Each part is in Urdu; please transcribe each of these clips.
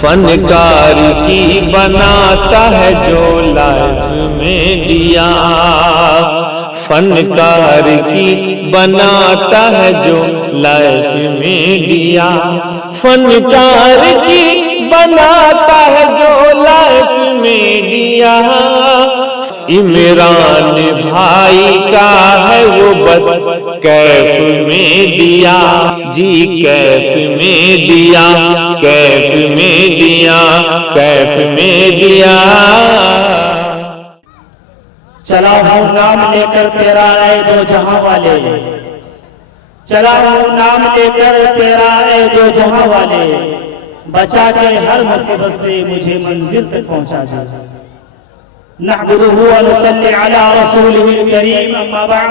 فنکار کی بناتا ہے جو لائف میں دیا، فنکار کی بناتا ہے جو لائف میں دیا، فنکار کی بناتا ہے جو لائف میں دیا۔ عمران بھائی کا ہے وہ بس کیف میں دیا، جی کیف میں دیا، کیف میں دیا، کیف میں دیا۔ چلا ہوں نام لے کر تیرا اے دو جہاں والے، چلا ہوں نام لے کر تیرا اے دو جہاں والے، بچا کے ہر مصیبت سے مجھے منزل تک پہنچا دے۔ نحمده ونصلي على رسوله الكريم، اما بعد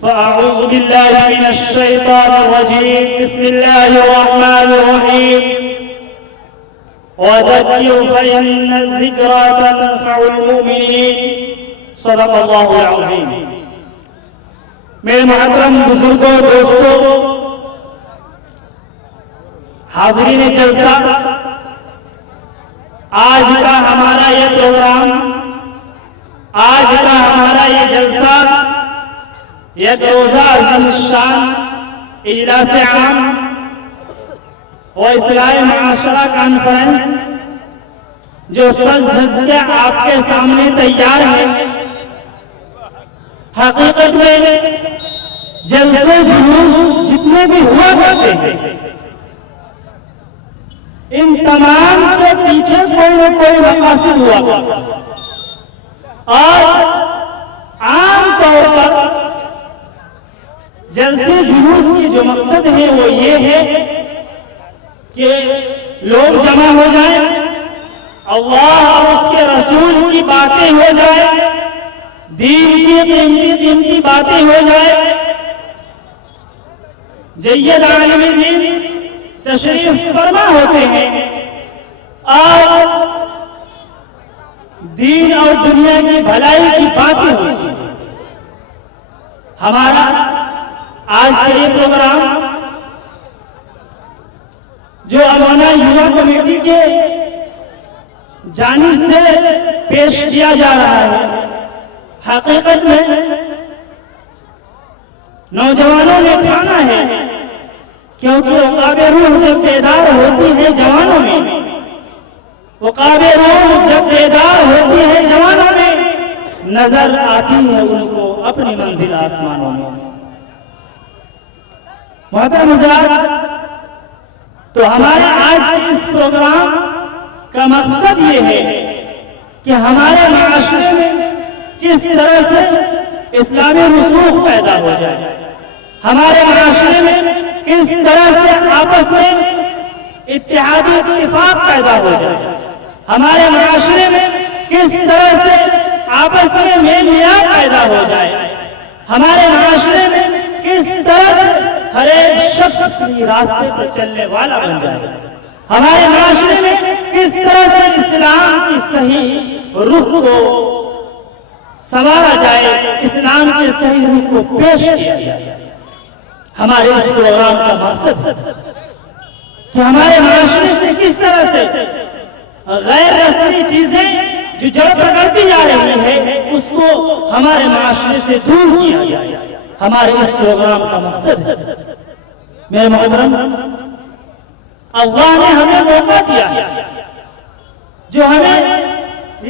فاعوذ بالله من الشيطان الرجيم، بسم الله الرحمن الرحيم، وذكر فإن الذكرى تنفع المؤمنين، صدق اللہ العظیم۔ میرے محترم بزرگوں، دوستوں، حاضرین جلسہ، آج کا ہمارا یہ پروگرام، آج کا ہمارا یہ جلسہ، یک روزہ عظیم الشان اجلاس عام و اصلاح معاشرہ کانفرنس جو سج دھج کے آپ کے سامنے تیار ہے، حقیقت میں جلسے جلوس جتنے بھی ہوا کرتے ہیں، ان تمام کے پیچھے کوئی نہ کوئی مقاصد ہوا کرتا ہے، اور عام طور پر جلسے جلوس کی جو مقصد ہے وہ یہ ہے کہ لوگ جمع ہو جائیں، اللہ اور اس کے رسول کی باتیں ہو جائیں، دین کی قیمتی باتیں ہو جائیں، جید عالم دین تشریف فرما ہوتے ہیں، اور دین اور دنیا کی بھلائی کی باتیں ہوتی ہیں۔ ہمارا آج کا یہ پروگرام جو امانہ یووا کمیٹی کے جانب سے پیش کیا جا رہا ہے، حقیقت میں نوجوانوں نے ٹھانا ہے، کیونکہ عقاب روح جب بیدار ہوتی ہے جوانوں میں، عقاب روح جب بیدار ہوتی ہے جوانوں میں، نظر آتی ہے ان کو اپنی منزل آسمانوں میں۔ محترم حضرات، تو ہمارا آج کے اس پروگرام کا مقصد یہ ہے کہ ہمارے معاشرے میں کس طرح سے اسلامی رسوخ پیدا ہو جائے، ہمارے معاشرے میں کس طرح سے آپس میں اتحادی اتفاق پیدا ہو جائے، ہمارے معاشرے میں کس طرح سے آپس میں میل ملاپ پیدا ہو جائے، ہمارے معاشرے میں کس طرح سے ہر ایک شخص راستے پر چلنے والا بن جائے، ہمارے معاشرے میں کس طرح سے اسلام کی صحیح رخ کو سنوارا جائے، اسلام کے صحیح رخ کو پیش کیا جائے۔ ہمارے اس پروگرام کا مقصد کہ ہمارے معاشرے سے کس طرح سے غیر رسمی چیزیں جو جڑ پکڑتی جا رہی ہے اس کو ہمارے معاشرے سے دور کیا جائے، ہمارے اس پروگرام کا مقصد ہے۔ میرے محترم، اللہ نے ہمیں موقع دیا ہے، جو ہمیں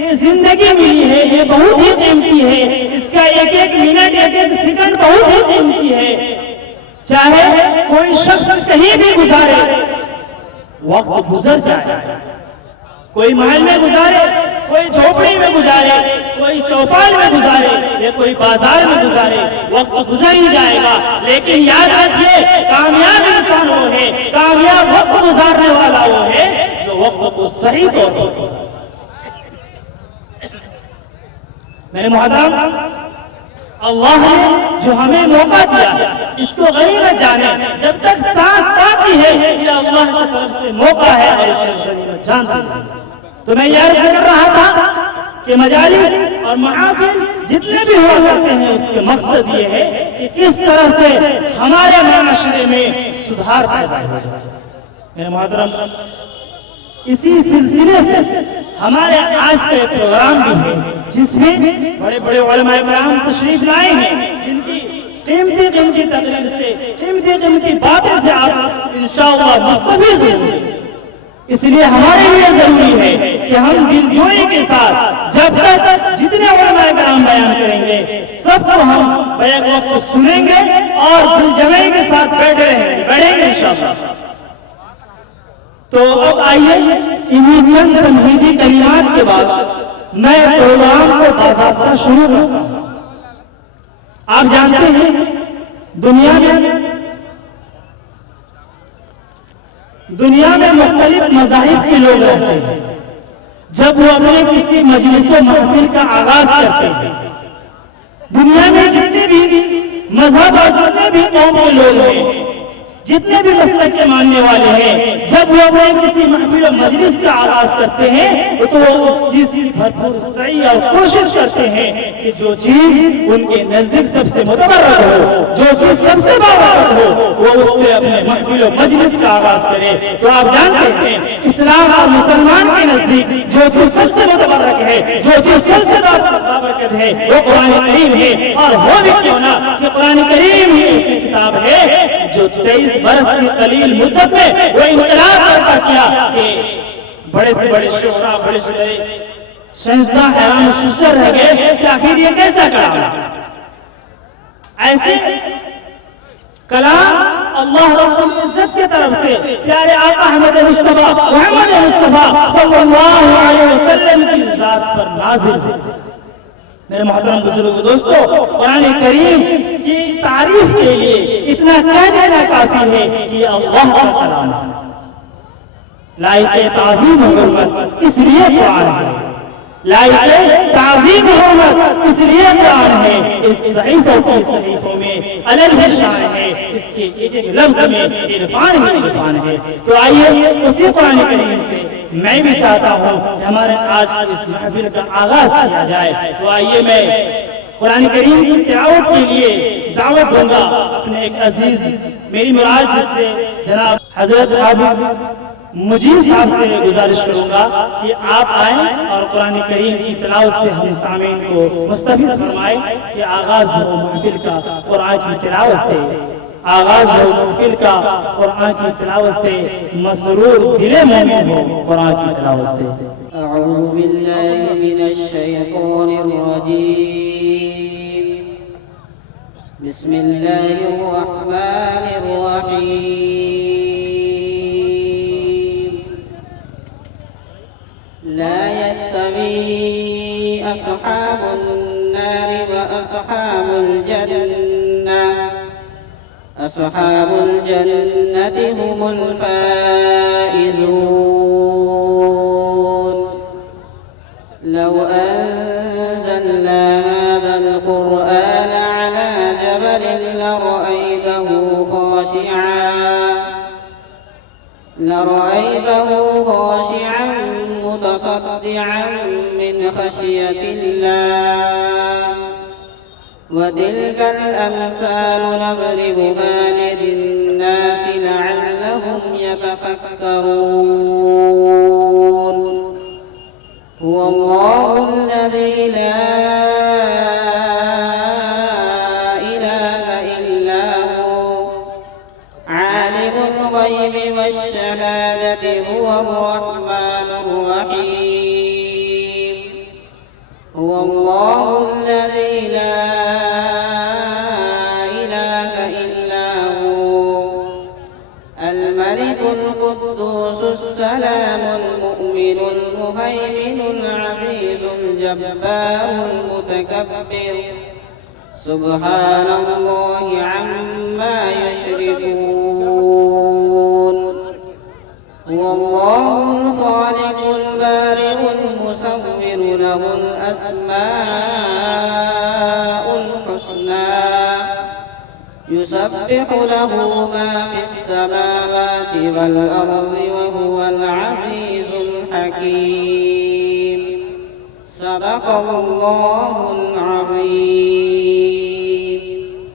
یہ زندگی ملی ہے یہ بہت ہی قیمتی ہے، اس کا ایک ایک منٹ ایک ایک سیکنڈ بہت ہی قیمتی ہے۔ چاہے کوئی شخص کہیں بھی گزارے، وقت گزر جائے، کوئی محل میں گزارے، کوئی جھوپڑی میں گزارے، کوئی چوپال میں گزارے، یا کوئی بازار میں گزارے، وقت گزر ہی جائے گا۔ لیکن یاد رکھیے، کامیاب انسان وہ ہے، کامیاب وقت گزارنے والا وہ ہے جو وقت کو صحیح طور پر گزارے۔ میرے محترم، اللہ نے جو ہمیں موقع دیا اس کو غنیمت جانے، جب تک سانس باقی ہے یہ اللہ کی طرف سے موقع ہے اور اسے غنیمت جانتے۔ تو میں یہ عرض کر رہا تھا کہ مجالس اور محافل جتنے بھی ہوا کرتے ہیں اس کے مقصد یہ ہے کہ کس طرح سے ہمارے معاشرے میں سدھار پیدا ہو جائے۔ میرے محترم، اسی سلسلے سے ہمارے آج کا ایک پروگرام بھی ہے جس میں بڑے بڑے علماء کرام تشریف لائے ہیں، جن کی قیمتی تقریر سے، قیمتی باتیں سے آپ انشاءاللہ مستفید ہوں گے۔ اس لیے ہمارے لیے ضروری ہے کہ ہم دل جوئی کے ساتھ جب تک جتنے علماء کرام بیان کریں گے سب کو ہم بیک وقت سنیں گے اور دل جمعی کے ساتھ بیٹھیں گے انشاءاللہ۔ تو اب آئیے انہی چند تمہیدی کلمات کے بعد میں پروگرام کو باضابطہ شروع کرتا ہوں۔ آپ جانتے ہیں دنیا میں مختلف مذاہب کے لوگ رہتے ہیں۔ جب وہ اپنے کسی مجلس و محفل کا آغاز کرتے ہیں، دنیا میں جتنے بھی مذہب اور جتنے بھی قوم کے لوگ ہیں، جتنے بھی مسلک کے ماننے والے ہیں، جب وہ اپنے کسی محفل و مجلس کا آغاز کرتے ہیں تو وہ اس چیز کی بھرپور سعی اور کوشش کرتے ہیں کہ جو چیز ان کے نزدیک سب سے متبرک ہو، جو چیز سب سے بابرکت ہو، وہ اس سے اپنے محفل و مجلس کا آغاز کرے۔ تو آپ جانتے ہیں اسلام اور مسلمان کے نزدیک جو چیز سب سے متبرک ہے، جو چیز سب سے بابرکت ہے، وہ قرآن کریم ہے، اور ہو بھی کیوں نہ کہ قرآن کریم ہی ایسی کتاب ہے جو 23 برس کی قلیل مدت میں وہ انقلاب برپا کیا کہ بڑے سے بڑے شعراء، بڑے سے بڑے سائنسداں حیران و ششدر رہ گئے کہ آخر یہ کیسا کلام ہے۔ ایسے کلام اللہ رب العزت کی طرف سے پیارے آقا احمد مصطفیٰ محمد مصطفیٰ صلی اللہ علیہ وسلم کی ذات پر نازل ہے۔ میرے محترم بزرگ دوستو، قرآن کریم کی تعریف کے لیے اتنا کہہ دینا کافی ہے کہ یہ اللہ کا کلام ہے، لائق تعظیم و حرمت اس لیے قرآن ہے، لائق تعظیم و حرمت اس لیے قرآن ہے۔ اس صحیفوں میں علیہ شان ہے، اس کے ایک ایک لفظ میں عرفان ہی عرفان ہے۔ تو آئیے اسی قرآن کریم سے میں بھی چاہتا ہوں کہ ہمارے آج اس محفل کا آغاز کیا جائے۔ تو آئیے میں قرآن کریم کی تلاوت کے لیے دعوت دوں گا اپنے ایک عزیز، میری مراد جس سے جناب حضرت حافظ مجیب صاحب سے میں گزارش کروں گا کہ آپ آئیں اور قرآن کریم کی تلاوت سے ہم سامعین کو مستفید فرمائیں کہ آغاز ہو محفل کا قرآن کی تلاوت سے، آغاز ہو محفل کا قرآن کی تلاوت سے، مسرور دل مومن ہو قرآن کی تلاوت سے۔ اعوذ باللہ من الشیطان الرجیم، بسم اللہ الرحمن الرحیم، لا يستوي أصحاب النار وأصحاب الجنة، أصحاب الجنة هم الفائزون، لو أنزلنا هذا القرآن على جبل لرأيته خاشعا متصدعا من خشية الله، وتلك الأمثال نضربها للناس لعلهم يتفكرون. هو الله الذي لا إله إلا هو، عالم الغيب والشهادة، هو الرحمن الرحيم. هو الله الذي لا إله إلا هو، الملك القدوس السلام المؤمن المهيمن العزيز الجبار المتكبر، سبحان الله عما يشركون. هو الله الخالق البارئ المصور، له الأسماء الحسنى، يسبح له ما في السماوات والأرض، وهو العزيز الحكيم. صدق الله